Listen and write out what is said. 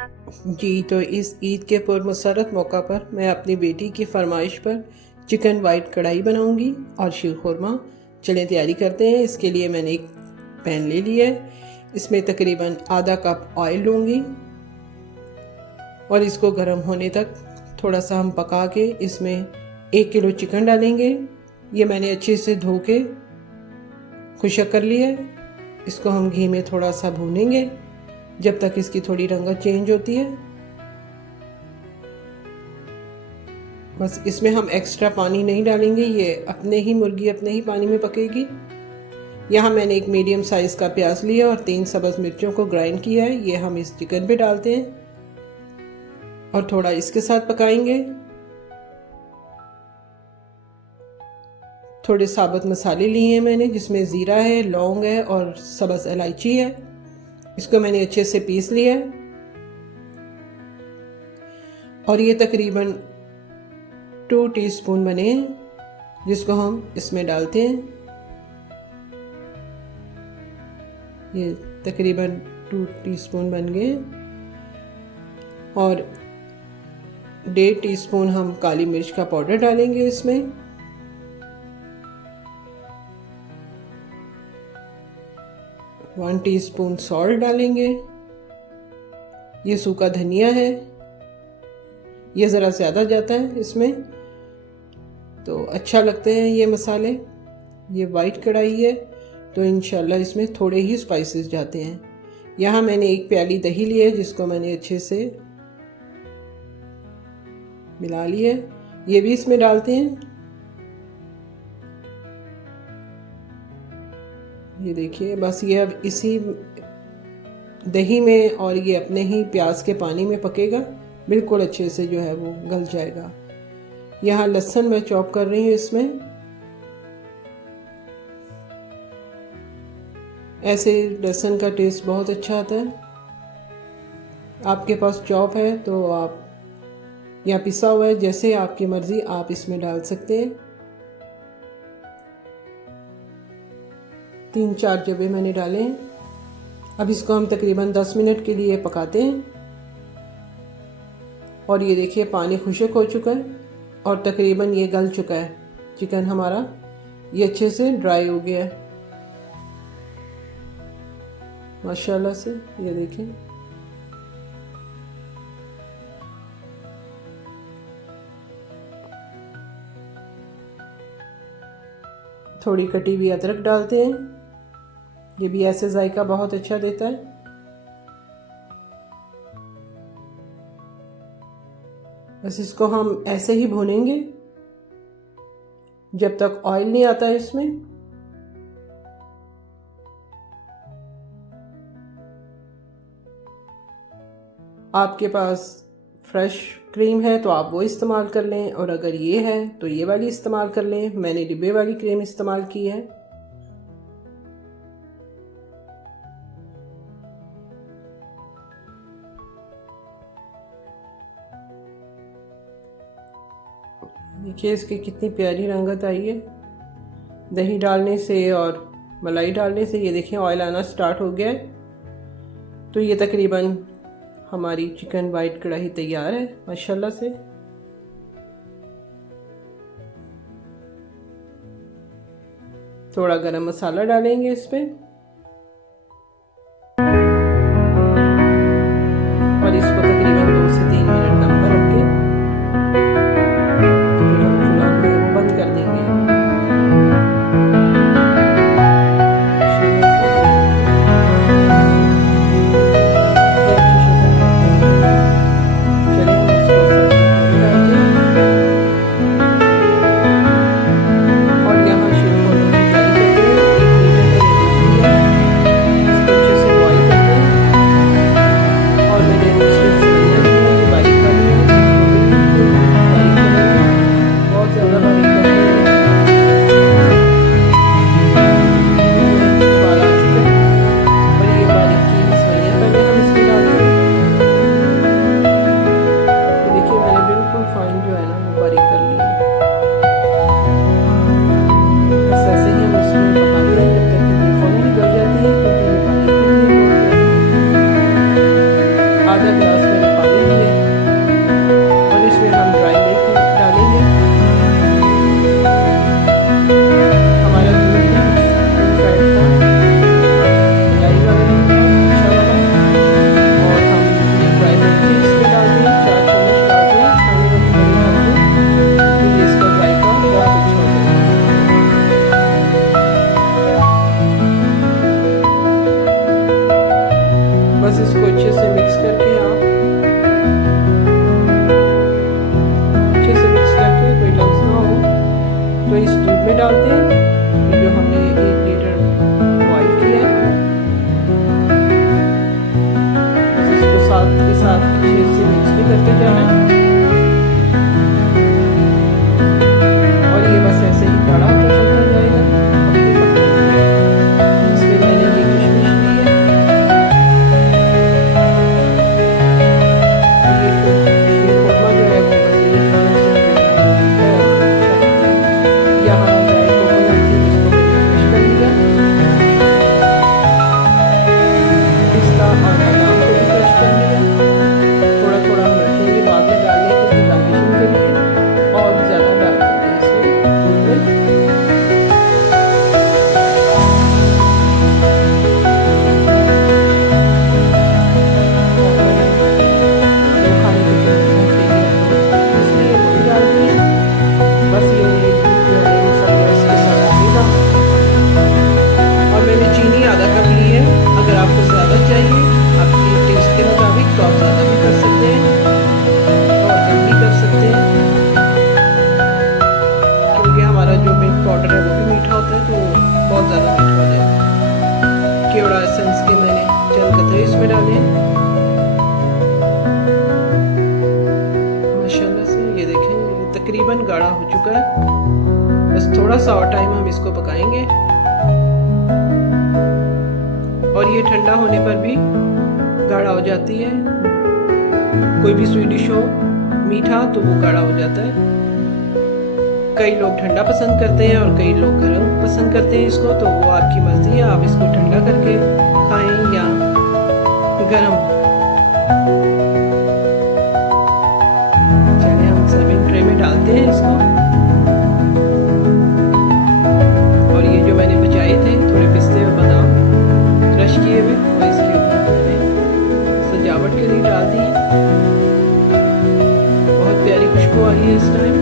जी, तो इस ईद के पुरमसरत मौका पर मैं अपनी बेटी की फरमाइश पर चिकन वाइट कढ़ाई बनाऊंगी और शीरखुरमा। चलें तैयारी करते हैं। इसके लिए मैंने एक पैन ले लिया है। इसमें तकरीबन आधा कप ऑयल लूँगी और इसको गर्म होने तक थोड़ा सा हम पका के इसमें 1 किलो चिकन डालेंगे। ये मैंने अच्छे से धो के खुशक कर लिया है। इसको हम घी में थोड़ा सा भूनेंगे जब तक इसकी थोड़ी रंगत चेंज होती है। बस इसमें हम एक्स्ट्रा पानी नहीं डालेंगे, ये अपने ही मुर्गी अपने ही पानी में पकेगी। यहाँ मैंने एक मीडियम साइज़ का प्याज लिया और 3 सब्ज़ मिर्चों को ग्राइंड किया है। ये हम इस चिकन पे डालते हैं और थोड़ा इसके साथ पकाएंगे। थोड़े साबुत मसाले लिए हैं मैंने, जिसमें ज़ीरा है, लौंग है और सब्ज़ इलायची है। इसको मैंने अच्छे से पीस लिया है और ये तकरीबन 2 टीस्पून बने हैं, जिसको हम इसमें डालते हैं। ये तकरीबन 2 टीस्पून बन गए और 1.5 टीस्पून हम काली मिर्च का पाउडर डालेंगे इसमें। वन टीस्पून सॉल्ट डालेंगे। ये सूखा धनिया है, ये ज़रा ज़्यादा जाता है इसमें तो अच्छा लगते हैं ये मसाले। ये वाइट कढ़ाई है तो इंशाल्लाह इसमें थोड़े ही स्पाइसेस जाते हैं। यहाँ मैंने 1 प्याली दही ली है, जिसको मैंने अच्छे से मिला लिया है। ये भी इसमें डालते हैं। ये देखिए, बस ये अब इसी दही में और ये अपने ही प्याज के पानी में पकेगा, बिल्कुल अच्छे से जो है वो गल जाएगा। यहाँ लहसुन मैं चॉप कर रही हूँ इसमें। ऐसे लहसुन का टेस्ट बहुत अच्छा आता है। आपके पास चॉप है तो आप, या पिसा हुआ है, जैसे आपकी मर्ज़ी आप इसमें डाल सकते हैं। 3-4 जबे मैंने डाले हैं। अब इसको हम तकरीबन 10 मिनट के लिए पकाते हैं और ये देखिए पानी खुश्क हो चुका है और तकरीबन ये गल चुका है। चिकन हमारा ये अच्छे से ड्राई हो गया है माशाल्लाह से। ये देखिए, थोड़ी कटी हुई अदरक डालते हैं, ये भी ऐसे जायका बहुत अच्छा देता है। बस इसको हम ऐसे ही भूनेंगे जब तक ऑयल नहीं आता है इसमें। आपके पास फ्रेश क्रीम है तो आप वो इस्तेमाल कर लें, और अगर ये है तो ये वाली इस्तेमाल कर लें। मैंने डिब्बे वाली क्रीम इस्तेमाल की है। देखिए इसकी कितनी प्यारी रंगत आई है दही डालने से और मलाई डालने से। ये देखिए ऑयल आना स्टार्ट हो गया है। तो ये तकरीबन हमारी चिकन वाइट कढ़ाई तैयार है माशाल्लाह से। थोड़ा गरम मसाला डालेंगे इस पे और इसको तकरीबन 2 से 3 मिनट दम पर रख के फिर हम चूल्हा को बंद कर देंगे। आधा गिलास मैंने पानी लिया और इसमें हम ड्राई मिल्क डालेंगे। हमारा दूध भी फुल फैट था, मलाई वाला नहीं था, अच्छा वाला। और हम ड्राई मिल्क भी इसमें डालते हैं, 4 चम्मच डालते हैं खाने वाली बड़ी डालते हैं, तो ये इसका जायका बहुत अच्छा होता है। बस इसको अच्छे से मिक्स करके आप अच्छे से मिक्स करके कोई लम्स ना हो तो इस दूध में डालते हैं, जो हमने 1 लीटर बॉईल किया है। बस इसको साथ के साथ अच्छे से मिक्स भी करते जाना है और ये बस ऐसे ही गाढ़ा होता चलता जाएगा। इसमें मैंने ये किशमिश ली है, ये शीरखुरमा जो है वो मज़ीद खाने से अच्छा लगता है। यहाँ ड्राई कोकोनट थी जिसको मैंने क्रश कर लिया, पिस्ता और बादाम को भी क्रश कर लिया। थोड़ा थोड़ा हम रखेंगे बाद में डालने के लिए, गार्निशिंग के लिए, और ज़्यादा डाल देंगे इसमें दूध में। और मैंने 2 खाने के चम्मच भर के लिए इसलिए वो भी डाल दिए। बस ये दूध जो है इन सब इसके साथ मिला। और मैंने चीनी आधा कप ली है, अगर आपको ज़्यादा चाहिए आपके टेस्ट के मुताबिक तो आप ज़्यादा भी कर सकते हैं और कम भी कर सकते हैं, क्योंकि हमारा जो मिल्क पाउडर है वो भी मीठा होता है तो बहुत ज़्यादा मीठा हो जाएगा। केवड़ा एसेंस के मैंने चंद कतरे इसमें डाले हैं। माशाल्लाह से ये देखें, ये तकरीबन गाढ़ा हो चुका है। बस थोड़ा सा और टाइम हम इसको पकाएंगे और ये ठंडा होने पर भी गाढ़ा हो जाती है। कोई भी स्वीट डिश हो मीठा तो वो गाढ़ा हो जाता है। कई लोग ठंडा पसंद करते हैं और कई लोग गर्म पसंद करते हैं इसको, तो वो आपकी मर्जी है, आप इसको ठंडा करके खाएं या गर्म। चलिए हम सर्विंग ट्रे में डालते हैं इसको। और ये जो मैंने बचाए थे थोड़े पिस्ते और बादाम क्रश किए हुए, वो इसके ऊपर मैंने सजावट के लिए डाल दिए। बहुत प्यारी खुशबू आ रही है इस टाइम।